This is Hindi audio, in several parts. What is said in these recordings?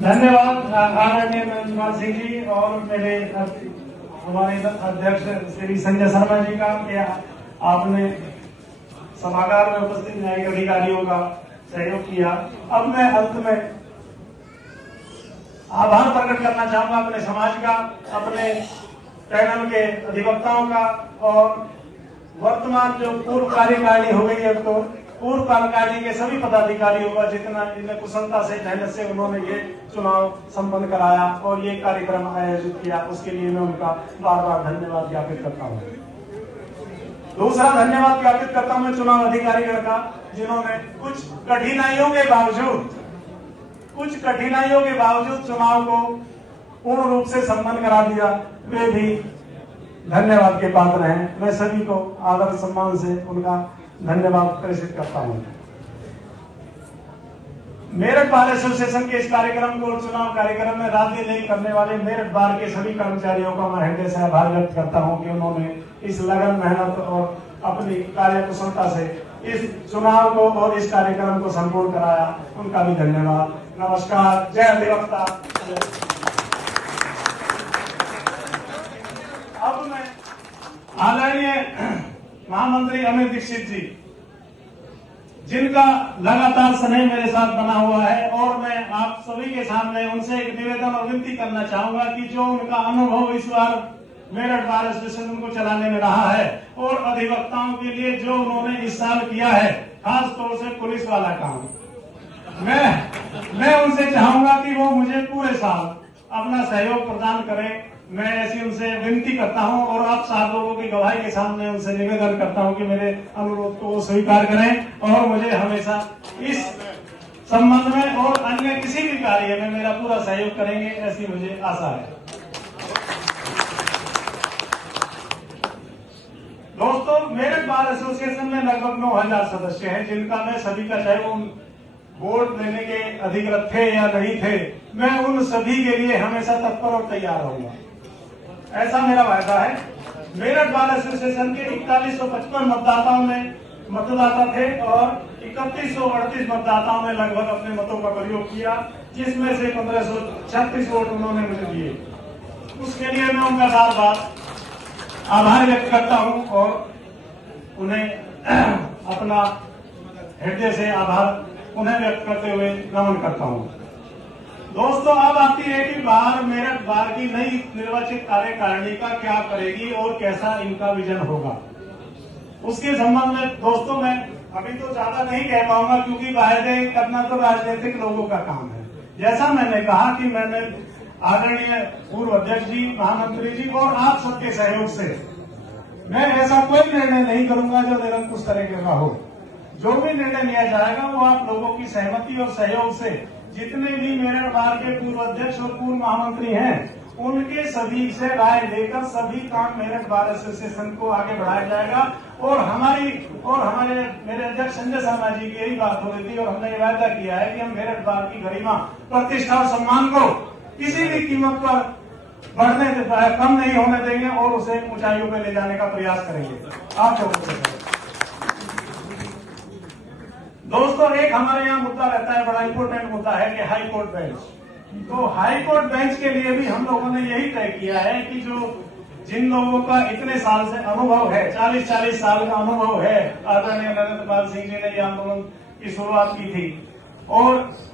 धन्यवाद आदरणीय नरेंद्र कुमार सिंह जी और मेरे हमारे अध्यक्ष श्री संजय शर्मा जी का कि आपने सभागार में उपस्थित न्यायिक अधिकारियों का सहयोग किया। अब मैं अंत में आभार प्रकट करना चाहूंगा अपने समाज का, अपने पैनल के अधिवक्ताओं का और वर्तमान जो पूर्व कार्यकारिणी हो गई है तो पूर्व कार्यकारिणी के सभी पदाधिकारियों का, जितना इन्हें कुशलता से मेहनत से उन्होंने ये चुनाव संपन्न कराया और ये कार्यक्रम आयोजित किया, उसके लिए मैं उनका बार बार धन्यवाद ज्ञापित करता हूँ। दूसरा धन्यवाद ज्ञापित करता हूँ मैं चुनाव अधिकारीगण का, जिन्होंने कुछ कठिनाइयों के बावजूद चुनाव को पूर्ण रूप से संपन्न करा दिया। वे भी धन्यवाद के पात्र हैं। मैं सभी को आदर सम्मान से उनका धन्यवाद प्रेषित करता हूं। मेरठ बार एसोसिएशन के इस कार्यक्रम को, चुनाव कार्यक्रम में रात दिन नहीं करने वाले मेरठ बार के सभी कर्मचारियों का मैं हृदय से आभार व्यक्त करता हूं कि उन्होंने इस लगन, मेहनत और अपनी कार्य कुशलता से इस चुनाव को और इस कार्यक्रम को संपूर्ण कराया। उनका भी धन्यवाद। नमस्कार। जय अधिवक्ता। अब मैं आदरणीय महामंत्री अमित दीक्षित जी, जिनका लगातार स्नेह मेरे साथ बना हुआ है, और मैं आप सभी के सामने उनसे एक निवेदन और विनती करना चाहूंगा कि जो उनका अनुभव इस बार मेरठ बार एसोसिएशन को चलाने में रहा है और अधिवक्ताओं के लिए जो उन्होंने इस साल किया है, खास तौर से पुलिस वाला काम, मैं उनसे चाहूंगा कि वो मुझे पूरे साल अपना सहयोग प्रदान करें। मैं ऐसी उनसे विनती करता हूं और आप सात लोगों की गवाही के सामने उनसे निवेदन करता हूं कि मेरे अनुरोध को वो स्वीकार करें और मुझे हमेशा इस संबंध में और अन्य किसी भी कार्य में मेरा पूरा सहयोग करेंगे, ऐसी मुझे आशा है। दोस्तों, मेरठ बार एसोसिएशन में लगभग 9000 सदस्य हैं, जिनका मैं सभी का, चाहे वो वोट देने के अधिकृत थे या नहीं थे, मैं उन सभी के लिए हमेशा तत्पर और तैयार रहूंगा, ऐसा मेरा वायदा है। मेरठ बार एसोसिएशन के 4155 मतदाता थे और 3138 मतदाताओं ने लगभग अपने मतों का प्रयोग किया, जिसमें से 1536 वोट उन्होंने मुझे दिए। उसके लिए मैं उनका बार बार आभार व्यक्त करता हूं और उन्हें अपना हृदय से आभार उन्हें व्यक्त करते हुए नमन करता हूं। दोस्तों, अब आती है कि मेरठ बार की नई निर्वाचित कार्यकारिणी का क्या करेगी और कैसा इनका विजन होगा, उसके संबंध में दोस्तों मैं अभी तो ज्यादा नहीं कह पाऊंगा, क्योंकि वायदे करना तो राजनीतिक लोगों का काम है। जैसा मैंने कहा कि मैंने आदरणीय पूर्व अध्यक्ष जी, महामंत्री जी और आप सबके सहयोग से मैं ऐसा कोई निर्णय नहीं करूंगा जो निरंकुश तरीके का हो। जो भी निर्णय लिया जाएगा वो आप लोगों की सहमति और सहयोग से, जितने भी मेरठ बार के पूर्व अध्यक्ष और पूर्व महामंत्री हैं, उनके सभी से राय लेकर सभी काम मेरठ बार एसोसिएशन को आगे बढ़ाया जाएगा। और हमारे मेरे अध्यक्ष संजय शर्मा जी की यही बात हो रही थी और हमने ये वायदा किया है कि हम मेरठ बार की गरिमा, प्रतिष्ठा और सम्मान को किसी भी कीमत पर बढ़ने कम नहीं होने देंगे और उसे ऊंचाइयों पर ले जाने का प्रयास करेंगे। आप लोगों से दोस्तों, एक हमारे यहाँ मुद्दा रहता है, बड़ा इंपॉर्टेंट मुद्दा है कि हाई कोर्ट बेंच। तो हाई कोर्ट बेंच के लिए भी हम लोगों ने यही तय किया है कि जिन लोगों का इतने साल से अनुभव है, 40 साल का अनुभव है, आदरणीय नरेंद्र कुमार सिंह जी ने ये आंदोलन की शुरुआत की थी और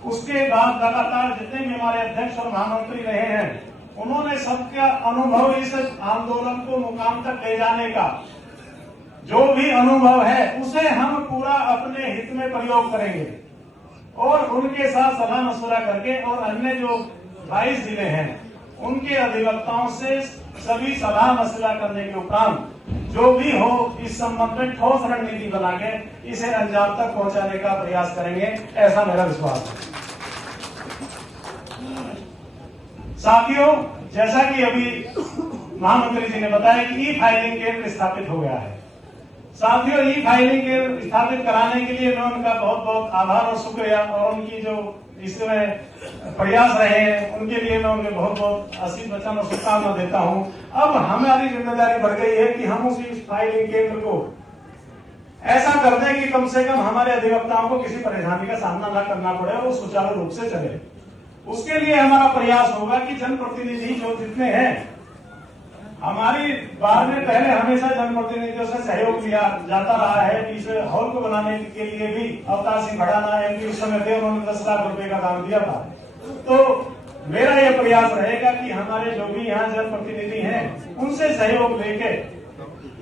उसके बाद लगातार जितने भी हमारे अध्यक्ष और महामंत्री रहे हैं, उन्होंने सबका अनुभव इस आंदोलन को मुकाम तक ले जाने का, जो भी अनुभव है उसे हम पूरा अपने हित में प्रयोग करेंगे और उनके साथ सलाह मशवरा करके और अन्य जो 22 जिले हैं उनके अधिवक्ताओं से सभी सलाह मशवरा करने के उपरांत जो भी हो इस संबंध में ठोस रणनीति बना के इसे अंजाम तक पहुंचाने का प्रयास करेंगे, ऐसा मेरा विश्वास है। साथियों, जैसा कि अभी महामंत्री जी ने बताया कि ई फाइलिंग केंद्र स्थापित हो गया है। साथियों, ई फाइलिंग केंद्र स्थापित कराने के लिए मैं उनका बहुत बहुत आभार और शुक्रिया और उनकी जो इसमें प्रयास रहे हैं उनके लिए मैं उन्हें बहुत बहुत आशीष वचन और शुभकामना देता हूं। अब हमारी जिम्मेदारी बढ़ गई है कि हम उस फाइलिंग केंद्र को ऐसा कर दें कि कम से कम हमारे अधिवक्ताओं को किसी परेशानी का सामना न करना पड़े और वो सुचारू रूप से चले। उसके लिए हमारा प्रयास होगा कि जनप्रतिनिधि जो जितने हैं, हमारी बार में पहले हमेशा जनप्रतिनिधियों से सहयोग लिया जाता रहा है। इस हॉल को बनाने के लिए भी अवतार सिंह भड़ाना एमपी उस समय थे, उन्होंने 10 लाख रुपए का दान दिया था। तो मेरा यह प्रयास रहेगा कि हमारे जो भी यहाँ जनप्रतिनिधि हैं उनसे सहयोग लेके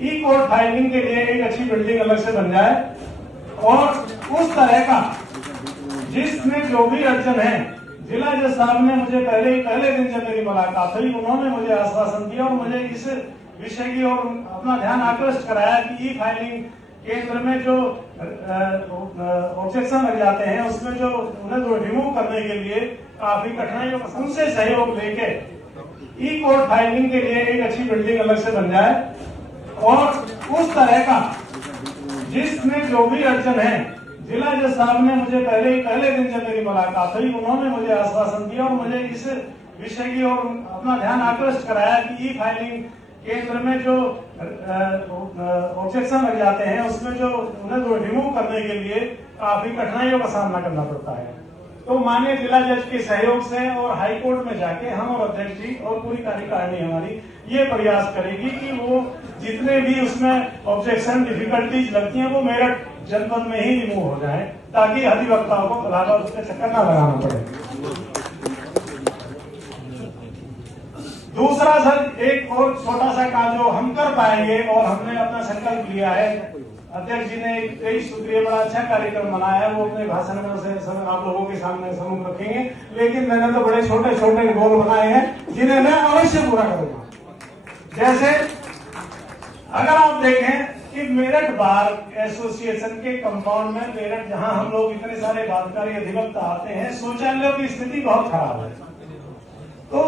ई कोर्ट फाइलिंग के लिए एक अच्छी बिल्डिंग अलग से बन जाए और उस तरह का जिसमें जो भी अड़चन है, जिला जज साहब ने मुझे पहले दिन जब मेरी मुलाकात हुई, उन्होंने मुझे आश्वासन दिया और मुझे इस विषय की और अपना ध्यान आकृष्ट कराया कि ई फाइलिंग केंद्र में जो ऑब्जेक्शन लग जाते हैं उसमें जो उन्हें रिमूव करने के लिए काफी कठिनाइयों का उनसे सहयोग लेके ई कोर्ट फाइलिंग के लिए एक अच्छी बिल्डिंग अलग से बन जाए और उस तरह का जिसमें जो भी अड़चन है, जिला जज साहब ने मुझे पहले दिन जब मेरी मुलाकात हुई, उन्होंने मुझे आश्वासन दिया और मुझे इस विषय की और अपना ध्यान आकृष्ट कराया कि ई फाइलिंग केंद्र में जो ऑब्जेक्शन लग जाते हैं उसमें जो उन्हें रिमूव करने के लिए काफी कठिनाइयों का सामना करना पड़ता है। तो माननीय जिला जज के सहयोग से और हाई कोर्ट में जाके हम और अध्यक्ष जी और पूरी कार्यकारिणी हमारी ये प्रयास करेगी कि वो जितने भी उसमें ऑब्जेक्शन डिफिकल्टीज लगती हैं वो मेरठ जनपद में ही रिमूव हो जाए, ताकि अधिवक्ताओं को बराबर उसका चक्कर न लगाना पड़े। दूसरा सर, एक और छोटा सा काम जो हम कर पाएंगे और हमने अपना संकल्प लिया है, अध्यक्ष जी ने एक 23 सूत्रीय बड़ा अच्छा कार्यक्रम बनाया है, वो अपने भाषण में से आप लोगों के सामने समूह रखेंगे, लेकिन मैंने तो बड़े छोटे छोटे गोल बनाए हैं जिन्हें मैं अवश्य पूरा करूंगा। जैसे अगर आप देखें कि मेरठ बार एसोसिएशन के कंपाउंड में मेरठ, जहां हम लोग इतने सारे बाध्यकारी अधिवक्ता आते हैं, शौचालयों की स्थिति बहुत खराब है। तो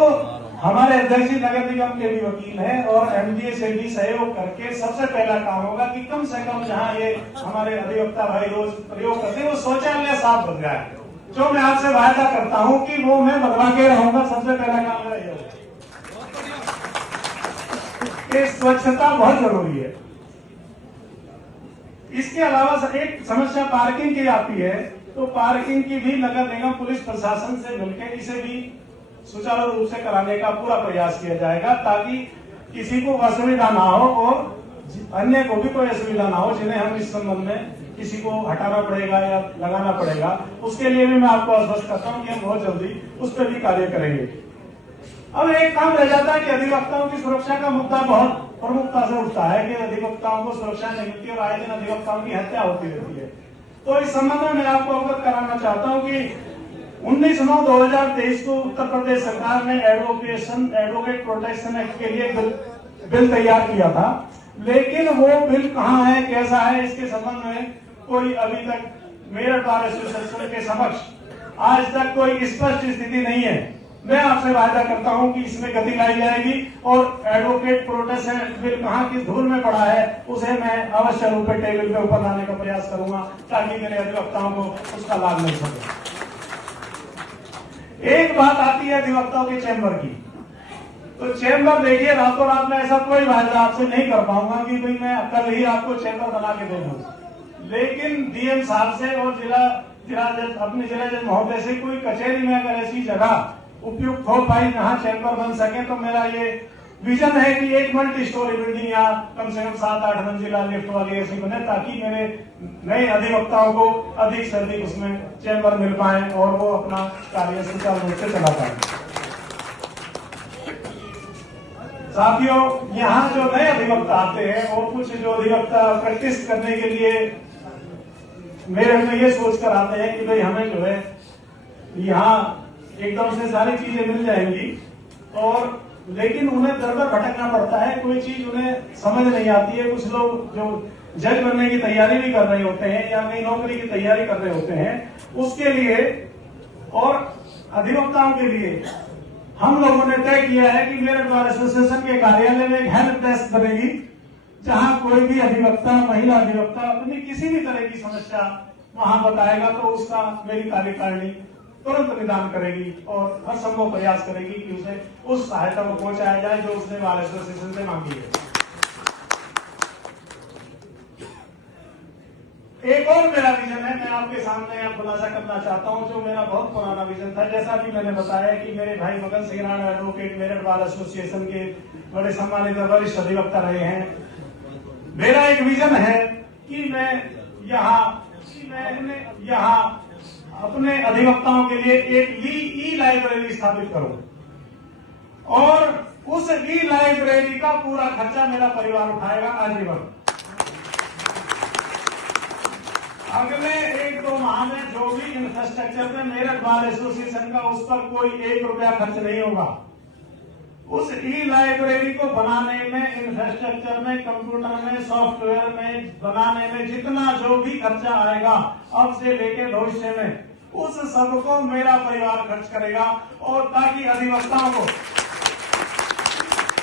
हमारे अध्यक्ष जी नगर निगम के भी वकील हैं और एमडीए से भी सहयोग करके सबसे पहला काम होगा कि कम से कम जहां ये हमारे अधिवक्ता भाई रोज प्रयोग करते हैं वो शौचालय साफ बन जाए। जो मैं आपसे वायदा करता हूं कि वो मैं बनवा के रहूंगा, सबसे पहला काम मेरा ये होगा। स्वच्छता बहुत जरूरी है। इसके अलावा एक समस्या पार्किंग की आती है, तो पार्किंग की भी नगर निगम पुलिस प्रशासन से मिलकर इसे भी सुचारू रूप से कराने का पूरा प्रयास किया जाएगा, ताकि किसी को असुविधा ना हो और अन्य को भी कोई असुविधा ना हो जिन्हें हम इस संबंध में किसी को हटाना पड़ेगा या लगाना पड़ेगा। उसके लिए भी मैं आपको आश्वस्त करता हूं कि हम बहुत जल्दी उस पर भी कार्य करेंगे। अब एक काम रह जाता है कि अधिवक्ताओं की सुरक्षा का मुद्दा बहुत प्रमुखता से उठता है कि अधिवक्ताओं को सुरक्षा नहीं मिलती और आए दिन अधिवक्ताओं की हत्या होती रहती है। तो इस संबंध में मैं आपको अवगत कराना चाहता हूं कि 19/9/2023 को उत्तर प्रदेश सरकार ने एडवोकेट प्रोटेक्शन एक्ट के लिए बिल तैयार किया था, लेकिन वो बिल कहाँ है, कैसा है, इसके संबंध में कोई अभी तक मेरठ बार एसोसिएशन के समक्ष आज तक कोई स्पष्ट स्थिति नहीं है। मैं आपसे वायदा करता हूं कि इसमें गति लाई जाएगी और एडवोकेट प्रोटेक्शन बिल कहाँ की धूल में पड़ा है उसे मैं अवश्य रूप से टेबल पे ऊपर लाने का प्रयास करूंगा, ताकि मेरे अधिवक्ताओं को उसका लाभ मिल सके। एक बात आती है अधिवक्ताओं के चैम्बर की, तो चैम्बर देखिए, रातों रात में ऐसा कोई वायदा आपसे नहीं कर पाऊंगा कि भाई मैं कल ही आपको चैम्बर बना के दे दूं, लेकिन डीएम साहब से और अपने जिला जज महोदय से कोई कचहरी में अगर ऐसी जगह उपयुक्त हो पाई जहां चैम्बर बन सके, तो मेरा ये विजन है कि एक मल्टी स्टोरी बिल्डिंग या कम से कम 7-8 मंजिला लिफ्ट वाली ऐसी बने, ताकि मेरे नए अधिवक्ताओं को अधिक से अधिक उसमें चैम्बर मिल पाए और वो अपना कार्य सुचारू रूप से चला पाए। साथियों, यहाँ जो नए अधिवक्ता आते हैं और कुछ जो अधिवक्ता प्रैक्टिस करने के लिए मेरे में ये सोच कर आते हैं कि भाई हमें जो है यहाँ एकदम से सारी चीजें मिल जाएंगी, और लेकिन उन्हें दर दर भटकना पड़ता है, कोई चीज उन्हें समझ नहीं आती है। कुछ लोग जो जज बनने की तैयारी भी कर रहे होते हैं या नई नौकरी की तैयारी कर रहे होते हैं, उसके लिए और अधिवक्ताओं के लिए हम लोगों ने तय किया है कि मेरठ बार एसोसिएशन के कार्यालय में एक हेल्प डेस्क बनेगी, जहां कोई भी अधिवक्ता, महिला अधिवक्ता अपनी किसी भी तरह की समस्या वहां बताएगा तो उसका मेरी कार्यकारिणी तुरंत निदान करेगी और हर संभव प्रयास करेगी कि उसे उस सहायता को पहुंचाया जाए जो उसने बार एसोसिएशन से मांगी है। एक और मेरा विजन है, मैं आपके सामने खुलासा करना चाहता हूं, जो मेरा बहुत पुराना विजन था। जैसा कि मैंने बताया कि मेरे भाई मगन Singh Rana advocate Meerut bar association के बड़े सम्मानित वरिष्ठ अधिवक्ता रहे हैं। मेरा एक विजन है कि मैं यहाँ अपने अधिवक्ताओं के लिए एक ई लाइब्रेरी स्थापित करूं और उस ई लाइब्रेरी का पूरा खर्चा मेरा परिवार उठाएगा आजीवन। अगले 1-2 माह में जो भी इंफ्रास्ट्रक्चर में मेरठ बार एसोसिएशन का, उस पर कोई 1 रुपया खर्च नहीं होगा। उस ई लाइब्रेरी को बनाने में, इंफ्रास्ट्रक्चर में, कंप्यूटर में, सॉफ्टवेयर में बनाने में जितना जो भी खर्चा आएगा अब से लेकर भविष्य में, उस सब को मेरा परिवार खर्च करेगा, और ताकि अधिवक्ताओं को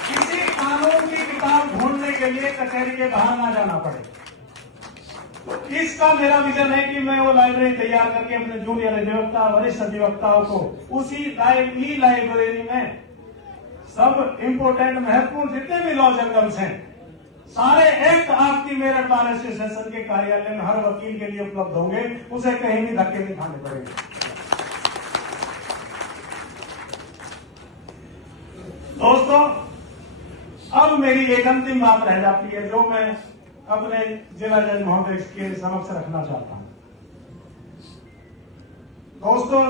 किसी कानून की किताब ढूंढने के लिए कचहरी के बाहर ना जाना पड़े। तो इसका मेरा विजन है कि मैं वो लाइब्रेरी तैयार करके अपने जूनियर अधिवक्ता, वरिष्ठ अधिवक्ताओं को उसी ई लाइब्रेरी में सब इम्पोर्टेंट महत्वपूर्ण जितने भी लॉ जर्नल्स हैं, सारे एक्ट आपकी मेरठ बार एसोसिएशन के कार्यालय में हर वकील के लिए उपलब्ध होंगे, उसे कहीं भी धक्के नहीं खाने पड़ेंगे। दोस्तों, अब मेरी एक अंतिम बात रह जाती है, जो मैं अपने जिला जज महोदय के समक्ष रखना चाहता हूं। दोस्तों,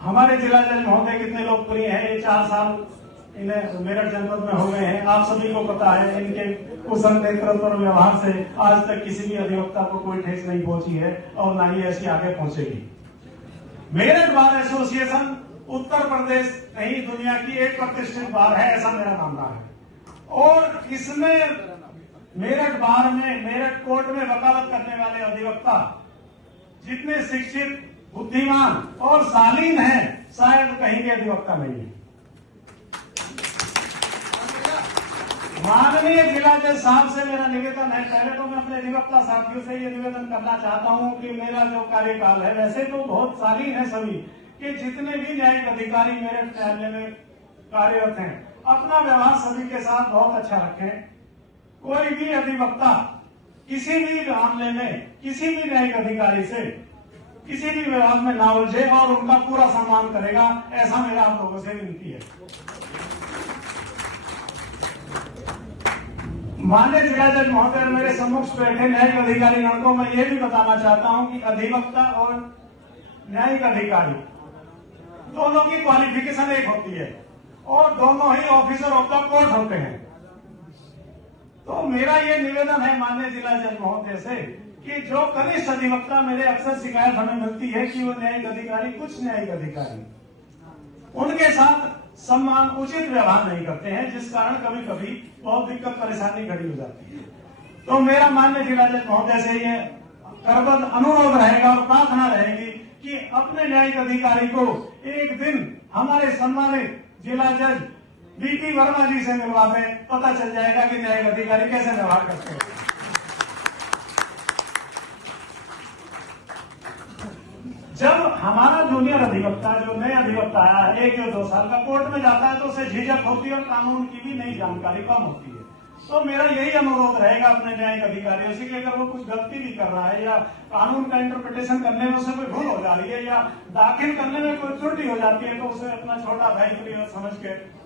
हमारे जिला जज महोदय कितने लोकप्रिय हैं, ये 4 साल इन्हें मेरठ जनपद में हो गए हैं। आप सभी को पता है, इनके कुशल नेतृत्व और व्यवहार से आज तक किसी भी अधिवक्ता को कोई ठेस नहीं पहुंची है और ना ही ऐसी आगे पहुंचेगी। मेरठ बार एसोसिएशन उत्तर प्रदेश नहीं, दुनिया की एक प्रतिष्ठित बार है, ऐसा मेरा मानना है। और इसमें मेरठ बार में, मेरठ कोर्ट में वकालत करने वाले अधिवक्ता जितने शिक्षित, बुद्धिमान और शालीन हैं, शायद कहीं के अधिवक्ता नहीं है। माननीय जिला जज साहब से मेरा निवेदन है, पहले तो मैं अपने अधिवक्ता साथियों से ये निवेदन करना चाहता हूं कि मेरा जो कार्यकाल है, वैसे तो बहुत शालीन है सभी, कि जितने भी न्यायिक अधिकारी मेरठ न्यायालय में कार्यरत हैं, अपना व्यवहार सभी के साथ बहुत अच्छा रखें। कोई भी अधिवक्ता किसी भी मामले में किसी भी न्यायिक अधिकारी से किसी भी विवाद में ना उलझे और उनका पूरा सम्मान करेगा, ऐसा मेरा आप लोगों से विनती है। माननीय जिला जज महोदय, मेरे सम्मुख बैठे न्यायिक अधिकारी गण को मैं ये भी बताना चाहता हूं कि अधिवक्ता और न्यायिक अधिकारी दोनों की क्वालिफिकेशन एक होती है और दोनों ही ऑफिसर ऑफ द कोर्ट होते हैं। तो मेरा ये निवेदन है माननीय जिला जज महोदय से कि जो कनिष्ठ अधिवक्ता, मेरे अक्सर शिकायत हमें मिलती है कि वो न्यायिक अधिकारी, कुछ न्यायिक अधिकारी उनके साथ सम्मान, उचित व्यवहार नहीं करते हैं, जिस कारण कभी कभी बहुत दिक्कत परेशानी खड़ी हो जाती है। तो मेरा माननीय जिला जज महोदय से ये करबद्ध अनुरोध रहेगा और प्रार्थना रहेगी कि अपने न्यायिक अधिकारी को एक दिन हमारे सम्मानित जिला जज बीपी वर्मा जी से मिलवा दें, पता चल जाएगा कि न्यायिक अधिकारी कैसे व्यवहार करते हैं। जब हमारा जूनियर अधिवक्ता, जो नया अधिवक्ता आया है, 1-2 साल का, कोर्ट में जाता है तो उसे झिझक होती है और कानून की भी नई जानकारी कम होती है। तो मेरा यही अनुरोध रहेगा अपने न्यायिक अधिकारियों से कि अगर वो कुछ गलती भी कर रहा है या कानून का इंटरप्रिटेशन करने में उसे कोई भूल हो जा रही है या दाखिल करने में कोई त्रुटि हो जाती है, तो उसे अपना छोटा भाई समझ के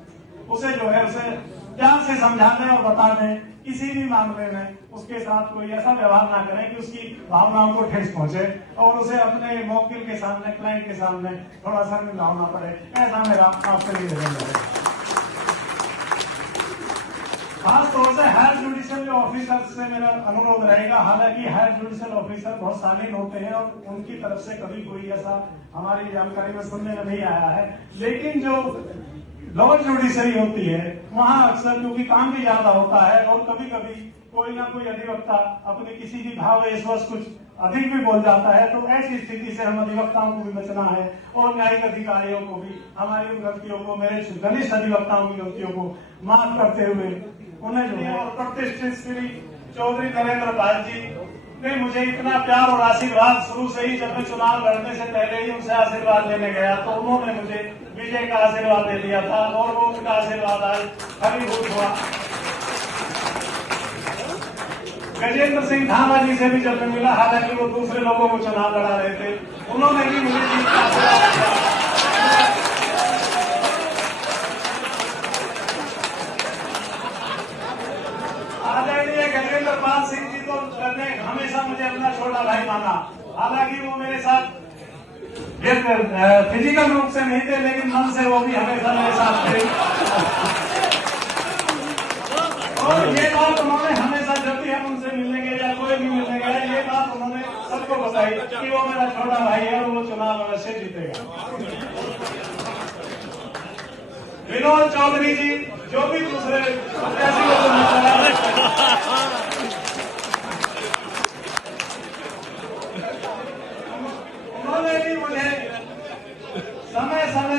उसे जो है उसे प्यार से समझा दें और बता दें, किसी भी मामले में उसके साथ कोई ऐसा व्यवहार ना करें कि उसकी भावनाओं को ठेस पहुंचे और उसे अपने मौकिल के सामने, क्लाइंट के सामने थोड़ा सा होना पड़े। ऐसा मेरा आपसे निवेदन है। खासतौर से हायर जुडिशियल ऑफिसर से मेरा अनुरोध रहेगा। हालांकि हायर जुडिशियल ऑफिसर बहुत शालीन होते हैं और उनकी तरफ से कभी कोई ऐसा हमारी जानकारी में सुनने में नहीं आया है, लेकिन जो लोअर जुडिशरी होती है वहां अक्सर क्योंकि काम भी ज्यादा होता है और कभी कभी कोई ना कोई अधिवक्ता अपने किसी भी भाववश कुछ अधिक भी बोल जाता है, तो ऐसी स्थिति से हम अधिवक्ताओं को भी बचना है और न्यायिक अधिकारियों को भी हमारी उन गलतियों को, मेरे घनिष्ठ अधिवक्ताओं की गलतियों को माफ करते हुए उन्हें जो है। और प्रतिष्ठित श्री चौधरी नरेंद्र पाल जी ने मुझे इतना प्यार और आशीर्वाद शुरू से ही, जब मैं चुनाव लड़ने से पहले ही उनसे आशीर्वाद लेने गया तो उन्होंने मुझे विजय का आशीर्वाद दे दिया था और वो उनका आशीर्वाद आज फलीभूत हुआ। गजेंद्र सिंह धामा जी से भी जब मैं मिला, हालांकि वो दूसरे लोगों को चुनाव लड़ा रहे थे, उन्होंने भी मुझे जीत का आशीर्वाद दिया। आदरणीय गजेंद्र पाल सिंह जी तो ने हमेशा मुझे अपना छोटा भाई माना। हालांकि वो मेरे साथ फिजिकल रूप से नहीं थे, लेकिन मन से वो भी हमेशा मेरे साथ थे। और ये बात उन्होंने हमेशा, जब भी हम उनसे मिलने गए या कोई भी मिलने गया, ये बात उन्होंने सबको बताई कि वो मेरा छोटा भाई है और वो चुनाव अवश्य जीतेगा। विनोद चौधरी जी, जो भी दूसरे प्रत्याशी को उन्होंने भी मुझे समय समय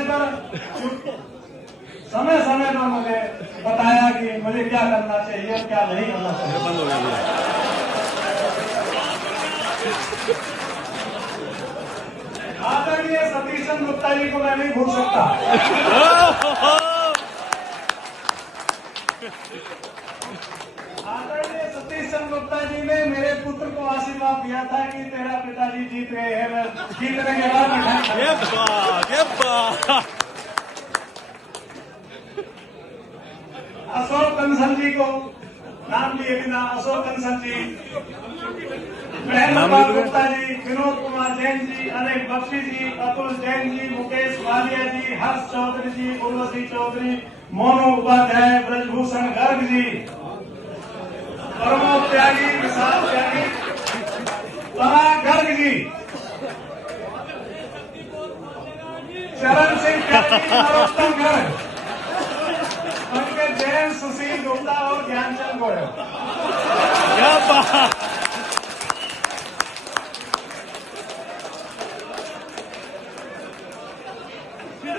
पर मुझे बताया कि मुझे क्या करना चाहिए और क्या नहीं करना चाहिए। बंद हो गया। आदरणीय सतीश चंद्र गुप्ता जी को मैं नहीं भूल सकता। आदरणीय सतीश चंद्र गुप्ता जी ने मेरे पुत्र को आशीर्वाद दिया था कि तेरा पिताजी जीत गए हैं। मैं जीतने के बाद अशोक कंसल जी को नाम लिए बिना, अशोक कंसल जी, महेंद्र गुप्ता जी, विनोद कुमार जैन जी, अनिल बख्शी जी, अतुल जैन जी, मुकेश वालिया जी, हर्ष चौधरी जी, उर्वशी चौधरी, मोनू उपाध्याय, ब्रजभूषण गर्ग जी, प्रमोद त्यागी, विशाल त्यागी, पराग गर्ग जी, चरण सिंह त्यागी, नरोत्तम गर्ग, पंकज जैन, सुशील गुप्ता और ज्ञानचंद गोयल। क्या बात!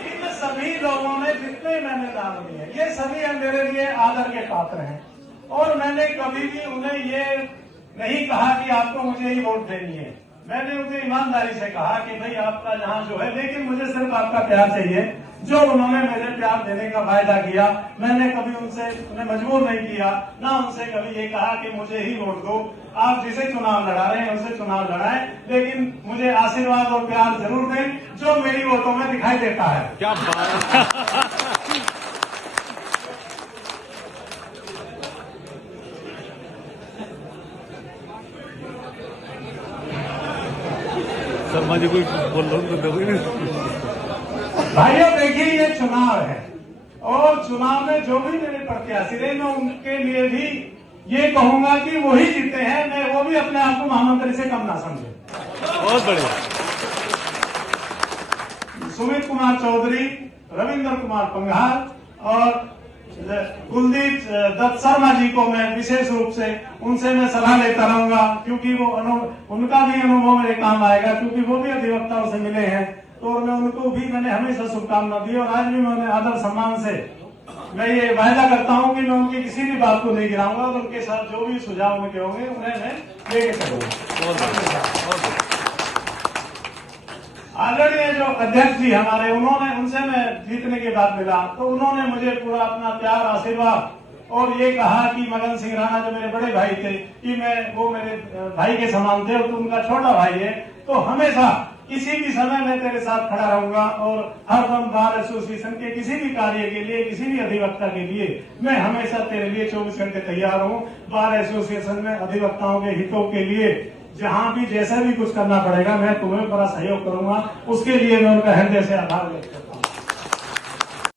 इन सभी लोगों ने जितने मैंने नाम लिए, ये सभी मेरे लिए आदर के पात्र हैं और मैंने कभी भी उन्हें ये नहीं कहा कि आपको मुझे ही वोट देनी है। मैंने उन्हें ईमानदारी से कहा कि भाई आपका जहां जो है, लेकिन मुझे सिर्फ आपका प्यार चाहिए। जो उन्होंने मुझे प्यार देने का वायदा किया, मैंने कभी उन्हें मजबूर नहीं किया, ना उनसे कभी ये कहा कि मुझे ही वोट दो। आप जिसे चुनाव लड़ा रहे हैं उसे चुनाव लड़ाएं, लेकिन मुझे आशीर्वाद और प्यार जरूर दें जो मेरी वोटों में दिखाई देता है। क्या बात! शर्मा जी कोई बोल रहा हूँ। भाइयों देखिए, ये चुनाव है और चुनाव में जो भी मेरे प्रत्याशी रहे, मैं उनके लिए भी ये कहूंगा कि वही जीते हैं। मैं वो भी अपने आप को महामंत्री से कम ना समझे। बहुत बढ़िया। सुमित कुमार चौधरी, रविंद्र कुमार पंघाल और कुलदीप दत्त शर्मा जी को मैं विशेष रूप से उनसे मैं सलाह लेता रहूंगा, क्योंकि वो उनका भी अनुभव मेरे काम आएगा, क्योंकि वो भी अधिवक्ताओं से मिले हैं। तो मैं उनको भी मैंने हमेशा शुभकामना दी और आज भी मैं उन्हें आदर सम्मान से मैं ये वायदा करता हूं कि मैं उनकी किसी भी बात को नहीं गिराऊंगा और उनके साथ जो भी सुझाव उनके होंगे उन्हें मैं लेके चलूंगा। आदरणीय जो अध्यक्ष जी हमारे, उनसे मैं जीतने के बाद मिला तो उन्होंने मुझे पूरा अपना प्यार, आशीर्वाद और ये कहा कि मगन सिंह राणा जो मेरे बड़े भाई थे कि वो मेरे भाई के समान थे और तू उनका छोटा भाई है, तो हमेशा किसी भी समय मैं तेरे साथ खड़ा रहूंगा और हरदम बार एसोसिएशन के किसी भी कार्य के लिए, किसी भी अधिवक्ता के लिए मैं हमेशा तेरे लिए 24 घंटे तैयार हूं। बार एसोसिएशन में अधिवक्ताओं के हितों के लिए जहां भी जैसा भी कुछ करना पड़ेगा मैं तुम्हें बड़ा सहयोग करूंगा। उसके लिए मैं उनका हृदय से आभार व्यक्त करता हूं।